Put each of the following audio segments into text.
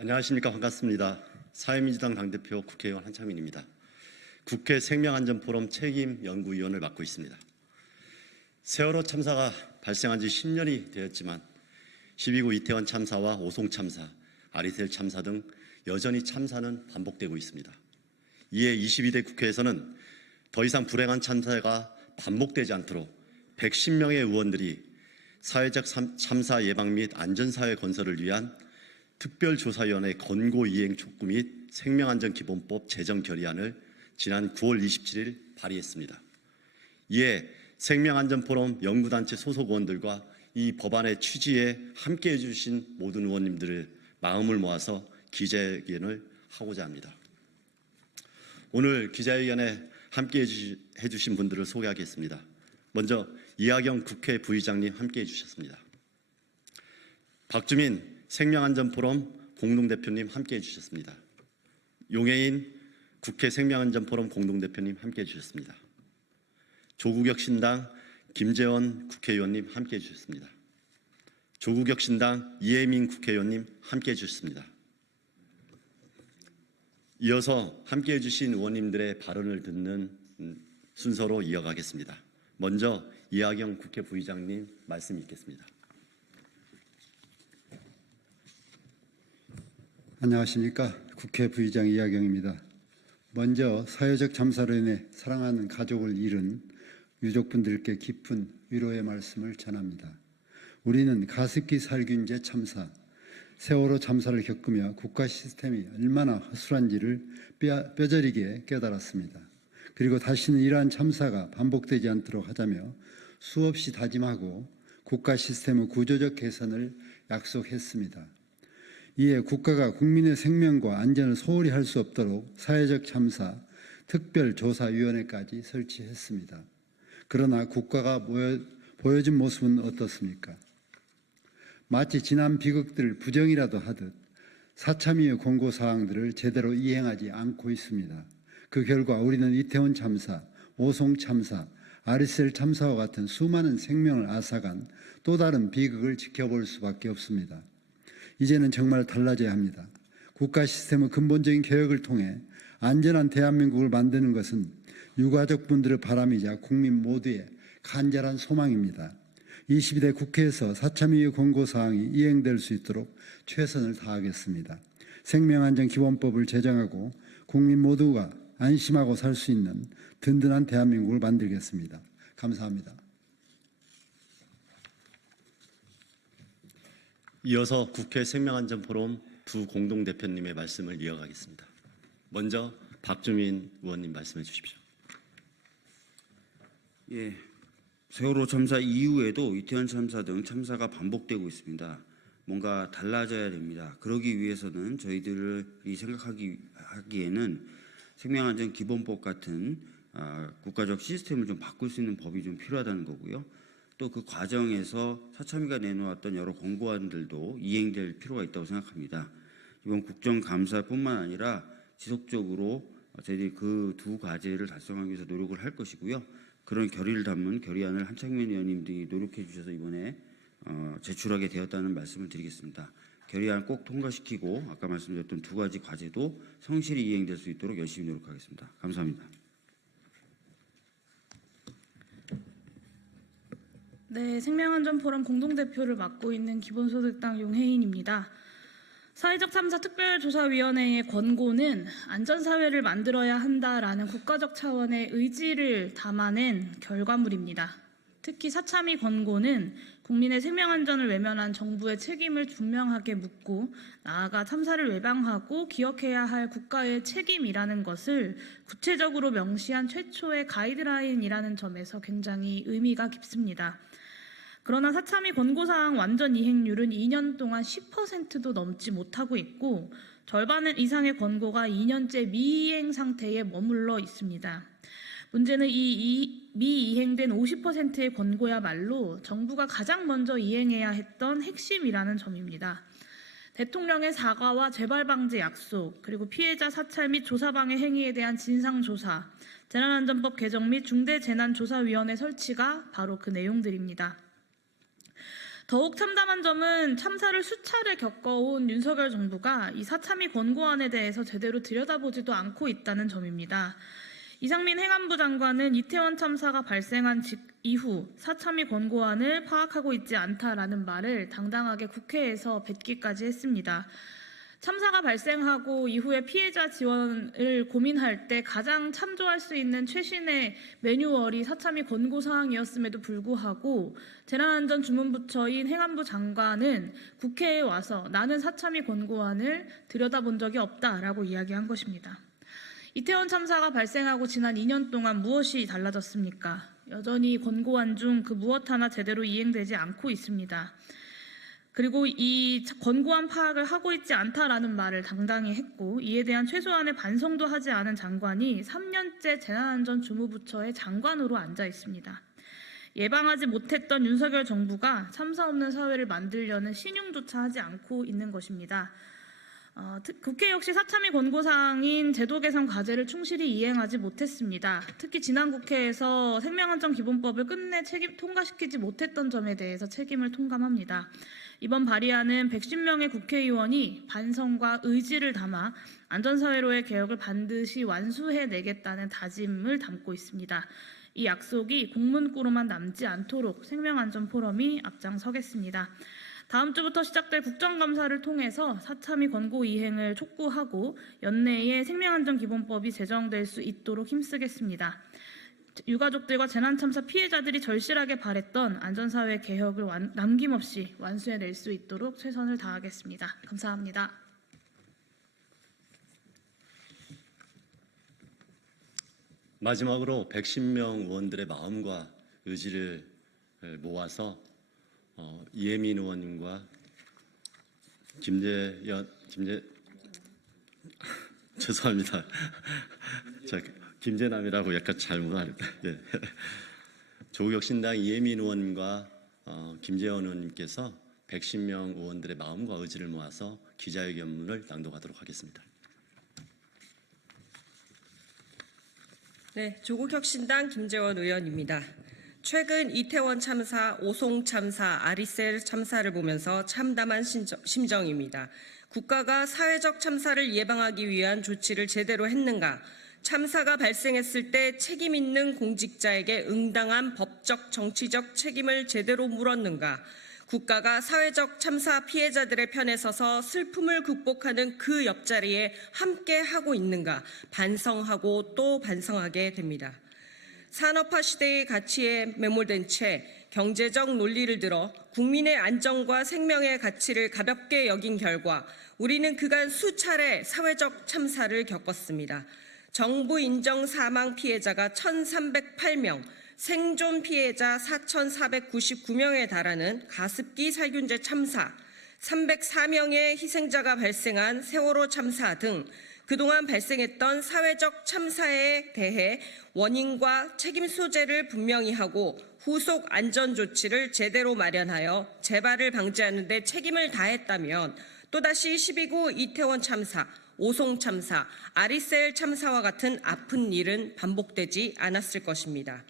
안녕하십니까. 반갑습니다. 사회민주당 당대표 국회의원 한창민입니다. 국회 생명안전포럼 책임연구위원을 맡고 있습니다. 세월호 참사가 발생한 지 10년이 되었지만 12구 이태원 참사와 오송 참사, 아리셀 참사 등 여전히 참사는 반복되고 있습니다. 이에 22대 국회에서는 더 이상 불행한 참사가 반복되지 않도록 110명의 의원들이 사회적 참사 예방 및 안전사회 건설을 위한 특별조사위원회 권고 이행 촉구 및 생명안전기본법 제정 결의안을 지난 9월 27일 발의했습니다. 이에 생명안전포럼 연구단체 소속 의원들과 이 법안의 취지에 함께해 주신 모든 의원님들을 마음을 모아서 기자회견을 하고자 합니다. 오늘 기자회견에 함께해 주신 분들을 소개하겠습니다. 먼저 이하경 국회 부의장님 함께해 주셨습니다. 박주민 생명안전포럼 공동대표님 함께해 주셨습니다. 용해인 국회 생명안전포럼 공동대표님 함께해 주셨습니다. 조국혁 신당 김재원 국회의원님 함께해 주셨습니다. 조국혁 신당 이혜민 국회의원님 함께해 주셨습니다. 이어서 함께해 주신 의원님들의 발언을 듣는 순서로 이어가겠습니다. 먼저 이하경 국회 부의장님 말씀 있겠습니다. 안녕하십니까. 국회 부의장 이하경입니다. 먼저 사회적 참사로 인해 사랑하는 가족을 잃은 유족분들께 깊은 위로의 말씀을 전합니다. 우리는 가습기 살균제 참사, 세월호 참사를 겪으며 국가 시스템이 얼마나 허술한지를 뼈저리게 깨달았습니다. 그리고 다시는 이러한 참사가 반복되지 않도록 하자며 수없이 다짐하고 국가 시스템의 구조적 개선을 약속했습니다. 이에 국가가 국민의 생명과 안전을 소홀히 할 수 없도록 사회적 참사 특별조사위원회까지 설치했습니다. 그러나 국가가 보여준 모습은 어떻습니까? 마치 지난 비극들 부정이라도 하듯 사참위의 권고사항들을 제대로 이행하지 않고 있습니다. 그 결과 우리는 이태원 참사, 오송 참사, 아리셀 참사와 같은 수많은 생명을 앗아간 또 다른 비극을 지켜볼 수밖에 없습니다. 이제는 정말 달라져야 합니다. 국가 시스템의 근본적인 개혁을 통해 안전한 대한민국을 만드는 것은 유가족분들의 바람이자 국민 모두의 간절한 소망입니다. 22대 국회에서 사참위의 권고사항이 이행될 수 있도록 최선을 다하겠습니다. 생명안전기본법을 제정하고 국민 모두가 안심하고 살 수 있는 든든한 대한민국을 만들겠습니다. 감사합니다. 이어서 국회 생명안전포럼 두 공동대표님의 말씀을 이어가겠습니다. 먼저 박주민 의원님 말씀해 주십시오. 예, 세월호 참사 이후에도 이태원 참사 등 참사가 반복되고 있습니다. 뭔가 달라져야 됩니다. 그러기 위해서는 저희들이 생각하기에는 생명안전기본법 같은 국가적 시스템을 좀 바꿀 수 있는 법이 좀 필요하다는 거고요. 또 그 과정에서 사참위가 내놓았던 여러 권고안들도 이행될 필요가 있다고 생각합니다. 이번 국정감사뿐만 아니라 지속적으로 저희들이 그 두 과제를 달성하기 위해서 노력을 할 것이고요. 그런 결의를 담은 결의안을 한창민 의원님 등이 노력해 주셔서 이번에 제출하게 되었다는 말씀을 드리겠습니다. 결의안 꼭 통과시키고 아까 말씀드렸던 두 가지 과제도 성실히 이행될 수 있도록 열심히 노력하겠습니다. 감사합니다. 네, 생명안전포럼 공동대표를 맡고 있는 기본소득당 용해인입니다. 사회적 참사 특별조사위원회의 권고는 안전사회를 만들어야 한다라는 국가적 차원의 의지를 담아낸 결과물입니다. 특히 사참위 권고는 국민의 생명안전을 외면한 정부의 책임을 분명하게 묻고 나아가 참사를 예방하고 기억해야 할 국가의 책임이라는 것을 구체적으로 명시한 최초의 가이드라인이라는 점에서 굉장히 의미가 깊습니다. 그러나 사참위 권고사항 완전 이행률은 2년 동안 10%도 넘지 못하고 있고 절반 이상의 권고가 2년째 미이행 상태에 머물러 있습니다. 문제는 이 미이행된 50%의 권고야말로 정부가 가장 먼저 이행해야 했던 핵심이라는 점입니다. 대통령의 사과와 재발 방지 약속, 그리고 피해자 사찰 및 조사방해 행위에 대한 진상조사, 재난안전법 개정 및 중대재난조사위원회 설치가 바로 그 내용들입니다. 더욱 참담한 점은 참사를 수차례 겪어온 윤석열 정부가 이 사참위 권고안에 대해서 제대로 들여다보지도 않고 있다는 점입니다. 이상민 행안부 장관은 이태원 참사가 발생한 이후 사참위 권고안을 파악하고 있지 않다라는 말을 당당하게 국회에서 뱉기까지 했습니다. 참사가 발생하고 이후에 피해자 지원을 고민할 때 가장 참조할 수 있는 최신의 매뉴얼이 사참위 권고사항이었음에도 불구하고 재난안전주문부처인 행안부 장관은 국회에 와서 나는 사참위 권고안을 들여다본 적이 없다라고 이야기한 것입니다. 이태원 참사가 발생하고 지난 2년 동안 무엇이 달라졌습니까? 여전히 권고안 중 그 무엇 하나 제대로 이행되지 않고 있습니다. 그리고 이 권고안 파악을 하고 있지 않다라는 말을 당당히 했고 이에 대한 최소한의 반성도 하지 않은 장관이 3년째 재난안전주무부처의 장관으로 앉아 있습니다. 예방하지 못했던 윤석열 정부가 참사 없는 사회를 만들려는 신용조차 하지 않고 있는 것입니다. 국회 역시 사참위 권고사항인 제도 개선 과제를 충실히 이행하지 못했습니다. 특히 지난 국회에서 생명안전기본법을 끝내 통과시키지 못했던 점에 대해서 책임을 통감합니다. 이번 발의안은 110명의 국회의원이 반성과 의지를 담아 안전사회로의 개혁을 반드시 완수해내겠다는 다짐을 담고 있습니다. 이 약속이 공문구로만 남지 않도록 생명안전포럼이 앞장서겠습니다. 다음 주부터 시작될 국정감사를 통해서 사참위 권고 이행을 촉구하고 연내에 생명안전기본법이 제정될 수 있도록 힘쓰겠습니다. 유가족들과 재난참사 피해자들이 절실하게 바랬던 안전사회 개혁을 남김없이 완수해낼 수 있도록 최선을 다하겠습니다. 감사합니다. 마지막으로 110명 의원들의 마음과 의지를 모아서 이혜민 의원님과 죄송합니다. 김재남이라고 약간 잘못하겠다. 예. 조국혁신당 이혜민 의원님과 김재원 의원님께서 110명 의원들의 마음과 의지를 모아서 기자회견문을 낭독하도록 하겠습니다. 네, 조국혁신당 김재원 의원입니다. 최근 이태원 참사, 오송 참사, 아리셀 참사를 보면서 참담한 심정입니다. 국가가 사회적 참사를 예방하기 위한 조치를 제대로 했는가? 참사가 발생했을 때 책임 있는 공직자에게 응당한 법적, 정치적 책임을 제대로 물었는가? 국가가 사회적 참사 피해자들의 편에 서서 슬픔을 극복하는 그 옆자리에 함께 하고 있는가? 반성하고 또 반성하게 됩니다. 산업화 시대의 가치에 매몰된 채 경제적 논리를 들어 국민의 안전과 생명의 가치를 가볍게 여긴 결과 우리는 그간 수차례 사회적 참사를 겪었습니다. 정부 인정 사망 피해자가 1,308명, 생존 피해자 4,499명에 달하는 가습기 살균제 참사, 304명의 희생자가 발생한 세월호 참사 등 그동안 발생했던 사회적 참사에 대해 원인과 책임 소재를 분명히 하고 후속 안전 조치를 제대로 마련하여 재발을 방지하는 데 책임을 다했다면 또다시 12구 이태원 참사, 오송 참사, 아리셀 참사와 같은 아픈 일은 반복되지 않았을 것입니다.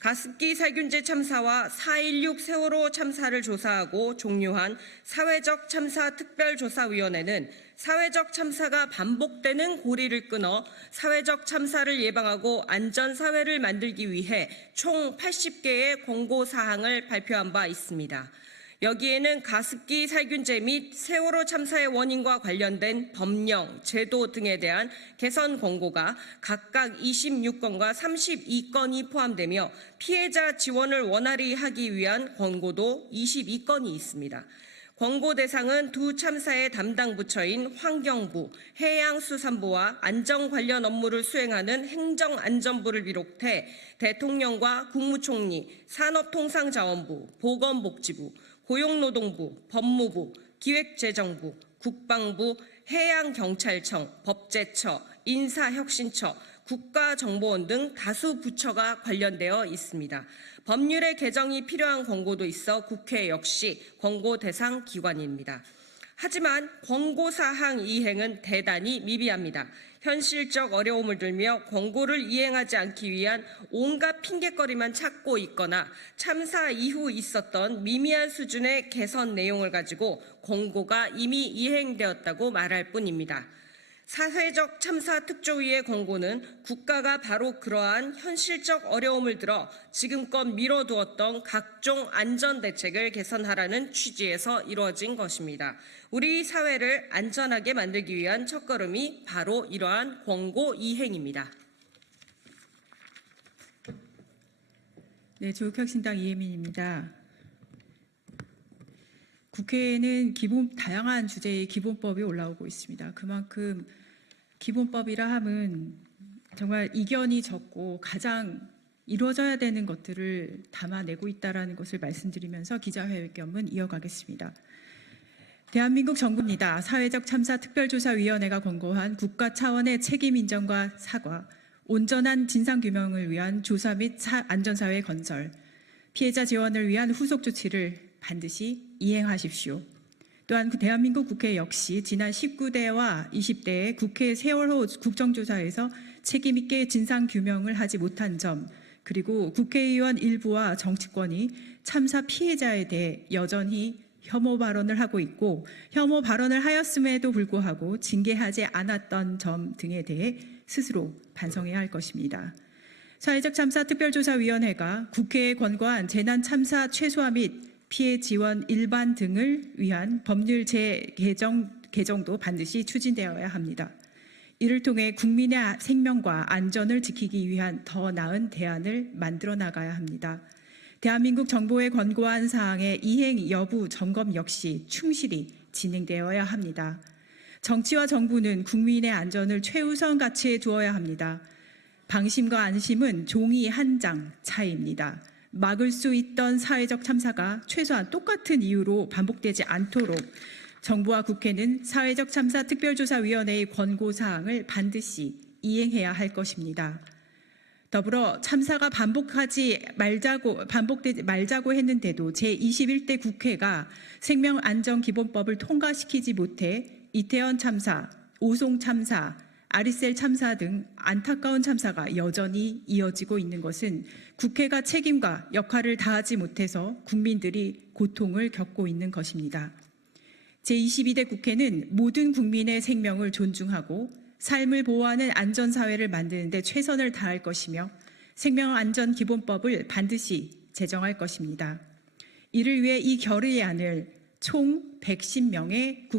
가습기 살균제 참사와 4.16 세월호 참사를 조사하고 종료한 사회적 참사 특별조사위원회는 사회적 참사가 반복되는 고리를 끊어 사회적 참사를 예방하고 안전사회를 만들기 위해 총 80개의 권고사항을 발표한 바 있습니다. 여기에는 가습기 살균제 및 세월호 참사의 원인과 관련된 법령, 제도 등에 대한 개선 권고가 각각 26건과 32건이 포함되며 피해자 지원을 원활히 하기 위한 권고도 22건이 있습니다. 권고 대상은 두 참사의 담당 부처인 환경부, 해양수산부와 안전 관련 업무를 수행하는 행정안전부를 비롯해 대통령과 국무총리, 산업통상자원부, 보건복지부, 고용노동부, 법무부, 기획재정부, 국방부, 해양경찰청, 법제처, 인사혁신처, 국가정보원 등 다수 부처가 관련되어 있습니다. 법률의 개정이 필요한 권고도 있어 국회 역시 권고 대상 기관입니다. 하지만 권고사항 이행은 대단히 미비합니다. 현실적 어려움을 들며 권고를 이행하지 않기 위한 온갖 핑계거리만 찾고 있거나 참사 이후 있었던 미미한 수준의 개선 내용을 가지고 권고가 이미 이행되었다고 말할 뿐입니다. 사회적 참사 특조위의 권고는 국가가 바로 그러한 현실적 어려움을 들어 지금껏 미뤄두었던 각종 안전대책을 개선하라는 취지에서 이루어진 것입니다. 우리 사회를 안전하게 만들기 위한 첫걸음이 바로 이러한 권고 이행입니다. 네, 조국혁신당 이혜민입니다. 국회에는 다양한 주제의 기본법이 올라오고 있습니다. 그만큼 기본법이라 함은 정말 이견이 적고 가장 이루어져야 되는 것들을 담아내고 있다는 것을 말씀드리면서 기자회견은 이어가겠습니다. 대한민국 정부입니다. 사회적 참사 특별조사위원회가 권고한 국가 차원의 책임 인정과 사과, 온전한 진상규명을 위한 조사 및 안전사회 건설, 피해자 지원을 위한 후속 조치를 반드시 이행하십시오. 또한 대한민국 국회 역시 지난 19대와 20대의 국회 세월호 국정조사에서 책임 있게 진상규명을 하지 못한 점, 그리고 국회의원 일부와 정치권이 참사 피해자에 대해 여전히 혐오 발언을 하고 있고 혐오 발언을 하였음에도 불구하고 징계하지 않았던 점 등에 대해 스스로 반성해야 할 것입니다. 사회적 참사 특별조사위원회가 국회에 권고한 재난 참사 최소화 및 피해 지원 일반 등을 위한 법률 개정도 반드시 추진되어야 합니다. 이를 통해 국민의 생명과 안전을 지키기 위한 더 나은 대안을 만들어 나가야 합니다. 대한민국 정부의 권고한 사항의 이행 여부 점검 역시 충실히 진행되어야 합니다. 정치와 정부는 국민의 안전을 최우선 가치에 두어야 합니다. 방심과 안심은 종이 한 장 차이입니다. 막을 수 있던 사회적 참사가 최소한 똑같은 이유로 반복되지 않도록 정부와 국회는 사회적 참사 특별조사위원회의 권고사항을 반드시 이행해야 할 것입니다. 더불어 참사가 반복되지 말자고 했는데도 제21대 국회가 생명안전기본법을 통과시키지 못해 이태원 참사, 오송 참사, 아리셀 참사 등 안타까운 참사가 여전히 이어지고 있는 것은 국회가 책임과 역할을 다하지 못해서 국민들이 고통을 겪고 있는 것입니다. 제22대 국회는 모든 국민의 생명을 존중하고 삶을 보호하는 안전사회를 만드는 데 최선을 다할 것이며 생명안전기본법을 반드시 제정할 것입니다. 이를 위해 이 결의안을 총 110명의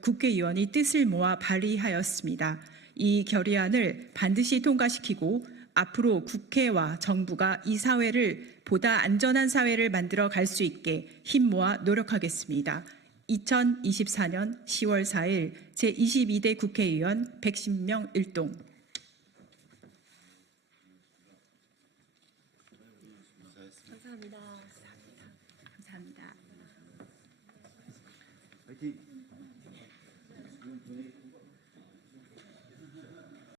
국회의원이 뜻을 모아 발의하였습니다. 이 결의안을 반드시 통과시키고 앞으로 국회와 정부가 이 사회를 보다 안전한 사회를 만들어 갈 수 있게 힘 모아 노력하겠습니다. 2024년 10월 4일 제22대 국회의원 110명 일동. 감사합니다. 감사합니다. 화이팅!